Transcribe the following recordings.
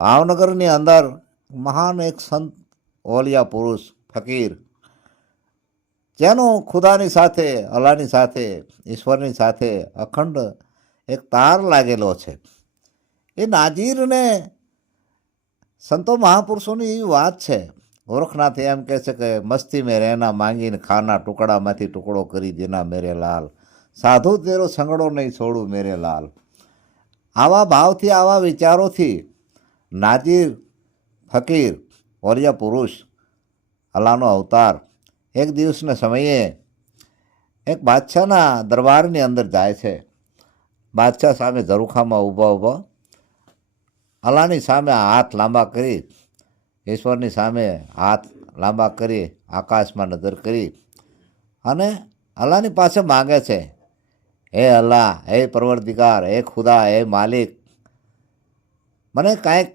ભાવનગરની અંદર મહાન એક સંત ઓલિયા પુરુષ ફકીર, જેનું ખુદાની સાથે, અલ્લાહની સાથે, ઈશ્વરની સાથે અખંડ એક તાર લાગેલો છે. એ નાજીરને સંતો મહાપુરુષોની એવી વાત છે, ગોરખનાથ એમ કહે છે કે મસ્તી મેં રહેના માંગીને ખાના ટુકડામાંથી ટુકડો કરી દેના મેરે લાલ, સાધુ તેરો સંગડો નહીં છોડું મેરે લાલ. આવા ભાવથી, આવા વિચારોથી નાજીર ફકીર ઓલિયા પુરુષ, અલ્લાહનો અવતાર, એક દિવસના સમયે એક બાદશાહના દરબારની અંદર જાય છે. બાદશાહ સામે ઝરૂખામાં ઊભા ઊભા અલ્લાહની સામે હાથ લાંબા કરી, ઈશ્વરની સામે હાથ લાંબા કરી, આકાશમાં નજર કરી અને અલ્લાહની પાસે માગે છે, હે અલ્લાહ, હે પરવરદિગાર, હે ખુદા, હે માલિક, મને કાંઈક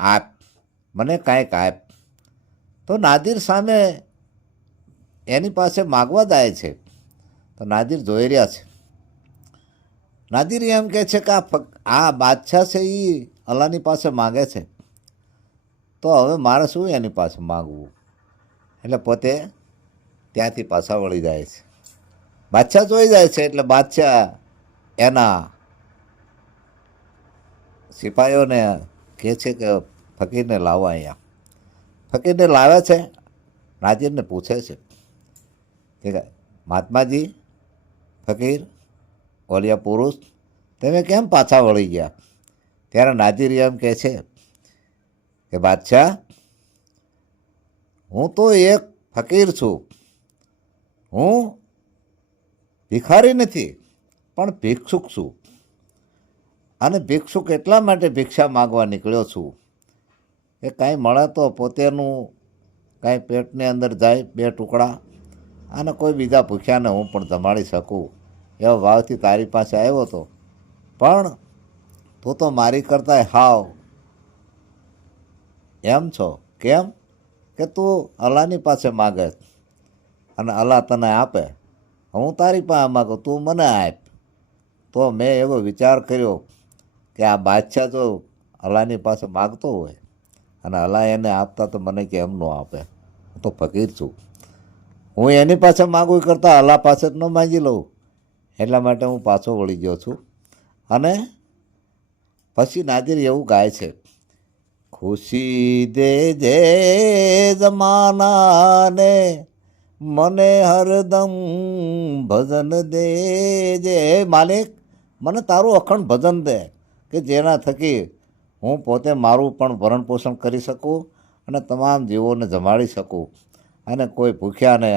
આપ, મને કાંઈક આપ. તો નાદિર સામે એની પાસે માગવા જાય છે. તો નાદિર જોઈ રહ્યા છે. નાદિર એમ કહે છે કે આ બાદશાહ છે એ અલ્લાહની પાસે માગે છે, તો હવે મારે શું એની પાસે માગવું? એટલે પોતે ત્યાંથી પાછા વળી જાય છે. બાદશાહ જોઈ જાય છે એટલે બાદશાહ એના સિપાહીઓને કહે છે કે ફકીરને લાવો અહીંયા. ફકીરને લાવે છે. નાજીરને પૂછે છે કે મહાત્માજી, ફકીર ઓલિયા પુરુષ, તમે કેમ પાછા વળી ગયા? ત્યારે નાજીર એમ કહે છે કે બાદશાહ, હું તો એક ફકીર છું, હું ભિખારી નથી પણ ભિક્ષુક છું. અને ભિક્ષુક એટલા માટે ભિક્ષા માગવા નીકળ્યો છું કે કાંઈ મળે તો પોતેનું કાંઈ પેટની અંદર જાય, બે ટુકડા, અને કોઈ બીજા ભૂખ્યાને હું પણ જમાડી શકું, એવા ભાવથી તારી પાસે આવ્યો હતો. પણ તું તો મારી કરતાં હાવ એમ છો. કેમ? કે તું અલ્લાહની પાસે માગે અને અલ્લાહ તને આપે. હું તારી પાસે માગું, તું મને આપ. તો મેં એવો વિચાર કર્યો કે આ બાદશાહ જો અલ્લાહની પાસે માગતો હોય અને અલ્લાહ એને આપતા, તો મને કેમ ન આપે? હું તો ફકીર છું, હું એની પાસે માગું કરતાં અલ્લાહ પાસે જ ન માગી લઉં. એટલા માટે હું પાછો વળી ગયો છું. અને પછી નાદિર એવું ગાય છે, ખુશી દે જે જમાનાને, મને હરદમ ભજન દે જે. હે માલિક, મને તારું અખંડ ભજન દે કે જેના થકી હું પોતે મારું પણ ભરણ પોષણ કરી શકું અને તમામ જીવોને જમાડી શકું અને કોઈ ભૂખ્યાને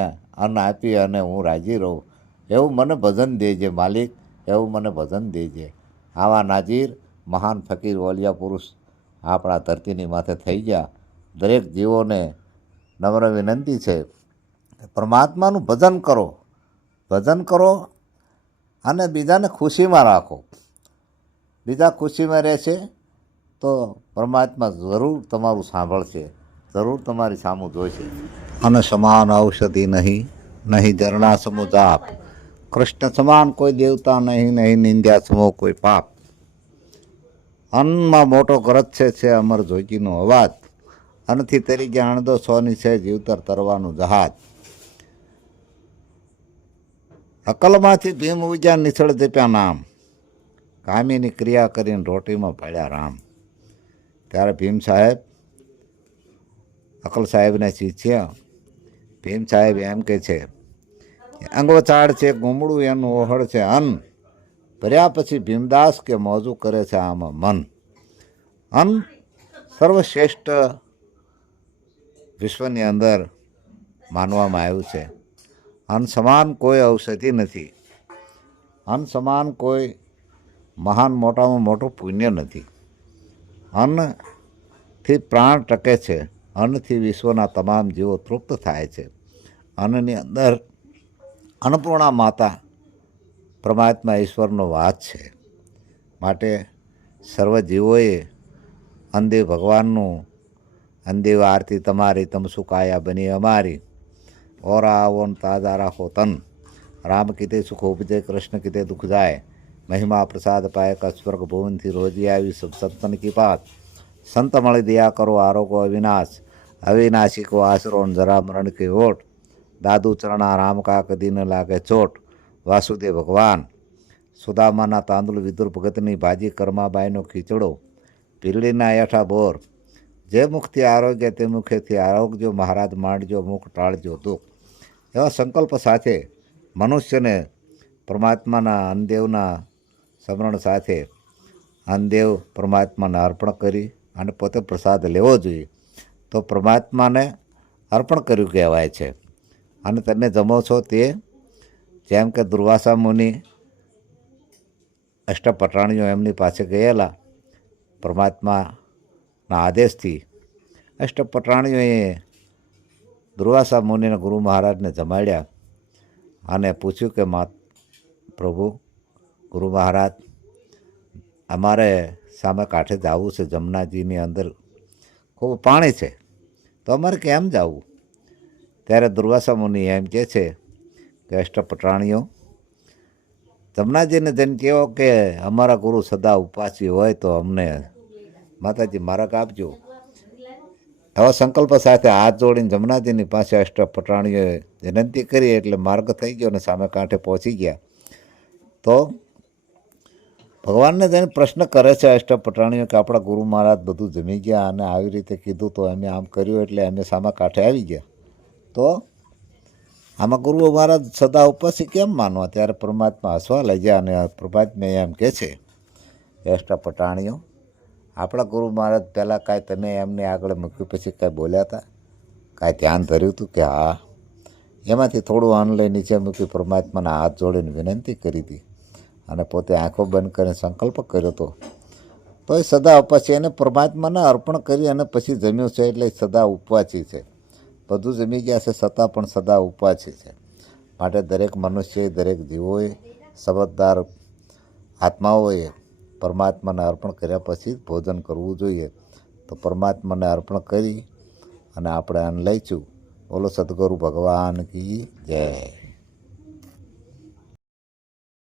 અન્ન આપી અને હું રાજી રહું. એવું મને ભજન દેજે માલિક, એવું મને ભજન દેજે. આવા નાજીર મહાન ફકીર ઓલિયા પુરુષ આપણા ધરતીની માથે થઈ ગયા. દરેક જીવોને નમ્ર વિનંતી છે કે પરમાત્માનું ભજન કરો, ભજન કરો અને બીજાને ખુશીમાં રાખો. બીજા ખુશીમાં રહેશે તો પરમાત્મા જરૂર તમારું સાંભળશે, જરૂર તમારી સામું જોઈશે. અને સમાન ઔષધિ નહીં, નહીં ઝરણા સમો જાપ, કૃષ્ણ સમાન કોઈ દેવતા નહીં, નહીં નિંદ્યા સમો કોઈ પાપ. અન્નમાં મોટો ગરજ છે અમર જોગીનો અવાજ, અનથી તરી ગયા અણદો સોની છે જીવતર તરવાનું જહાજ. અકલમાંથી ભીમ ઉજ્યા નિસળ દીપ્યા નામ, કામીની ક્રિયા કરીને રોટીમાં ભળ્યા રામ. ત્યારે ભીમ સાહેબ અકલ સાહેબને શીખ્યા. ભીમ સાહેબ એમ કહે છે, અંગવચાળ છે ગુમડું એનું ઓહળ છે અન્ન, ભર્યા પછી ભીમદાસ કે મોજું કરે છે આમાં મન. અન્ન સર્વશ્રેષ્ઠ વિશ્વની અંદર માનવામાં આવ્યું છે. અન્ન સમાન કોઈ ઔષધિ નથી, અન્ન સમાન કોઈ મહાન મોટામાં મોટું પુણ્ય નથી. અન્નથી પ્રાણ ટકે છે, અન્નથી વિશ્વના તમામ જીવો તૃપ્ત થાય છે. અન્નની અંદર અન્નપૂર્ણા માતા પરમાત્મા ઈશ્વરનો વાસ છે. માટે સર્વ જીવોએ અંદેવ ભગવાનનું, અંદેવ આરતી તમારી તમ સુકાયા બની અમારી, ઓરા આવો તાજા રાખો તન, રામ કીતે સુખ ઉપજે કૃષ્ણ કીતે દુઃખ જાય, મહિમા પ્રસાદ પાય કા સ્વર્ગ ભુવનથી રોજી આવી સબ સંતન કી બાત, સંત મળી દયા કરો આરોગો અવિનાશ, અવિનાશી કો આશરો ને જરા મરણ કે ઓટ, દાદુ ચરણા રામ કા કદી ન લાગે ચોટ, વાસુદેવ ભગવાન, સુદામાના તાંદુલ વિદુર ભગતની ભાજી, કર્માબાઈનો ખીચડો, પીરડીના એઠા બોર, જે મુખથી આરોગ્ય તે મુખેથી આરોગજો, મહારાજ માંડજો મુખ ટાળજો દુઃખ. એવા સંકલ્પ સાથે મનુષ્યને પરમાત્માના અન્નદેવના સ્મરણ સાથે અન્નદેવ પરમાત્માને અર્પણ કરી અને પોતે પ્રસાદ લેવો જોઈએ. તો પરમાત્માને અર્પણ કર્યું કહેવાય છે. અને તમે જમો છો તે જેમ કે દુર્વાસા મુનિ અષ્ટપટાણીઓ એમની પાસે ગયેલા પરમાત્માના આદેશથી, અષ્ટપટાણીઓએ દુર્વાસા મુનિને ગુરુ મહારાજને જમાડ્યા અને પૂછ્યું કે પ્રભુ ગુરુ મહારાજ, અમારે સામે કાંઠે જવું છે, જમનાજીની અંદર ખૂબ પાણી છે, તો અમારે કેમ જવું? ત્યારે દુર્વાસા મુનિ એમ કહે છે કે અષ્ટપટાણીઓ, જમનાજીને જઈને કહો કે અમારા ગુરુ સદા ઉપવાસી હોય તો અમને માતાજી માર્ગ આપજો. એવા સંકલ્પ સાથે હાથ જોડીને જમનાજીની પાસે અષ્ટપટાણીઓએ વિનંતી કરી એટલે માર્ગ થઈ ગયો અને સામે કાંઠે પહોંચી ગયા. તો ભગવાનને જઈને પ્રશ્ન કરે છે અષ્ટપટાણીઓ કે આપણા ગુરુ મહારાજ બધું જમી ગયા અને આવી રીતે કીધું તો અમે આમ કર્યું એટલે અમે સામા કાંઠે આવી ગયા, તો આમાં ગુરુ મહારાજ સદા ઉપવાસી કેમ માનવા? ત્યારે પરમાત્મા હસવા લઈ ગયા અને પરમાત્મા એમ કહે છે કે અષ્ટપટાણીઓ, આપણા ગુરુ મહારાજ પહેલાં કાંઈ તમે એમને આગળ મૂક્યું પછી કાંઈ બોલ્યા હતા? કાંઈ ધ્યાન ધર્યું હતું કે હા? એમાંથી થોડું અન્ન લઈ નીચે મૂકી પરમાત્માના હાથ જોડીને વિનંતી કરી હતી અને પોતે આંખો બંધ કરીને સંકલ્પ કર્યો હતો. તો એ સદા ઉપવાસી, એને પરમાત્માને અર્પણ કરી અને પછી જમ્યું છે એટલે સદા ઉપવાસી છે. બધું જમી ગયા છે છતાં પણ સદા ઉપવાસી છે. માટે દરેક મનુષ્યએ, દરેક જીવોએ, સમજદાર આત્માઓએ પરમાત્માને અર્પણ કર્યા પછી ભોજન કરવું જોઈએ. તો પરમાત્માને અર્પણ કરી અને આપણે અન્ન લઈશું. બોલો સદગુરુ ભગવાન કી જય.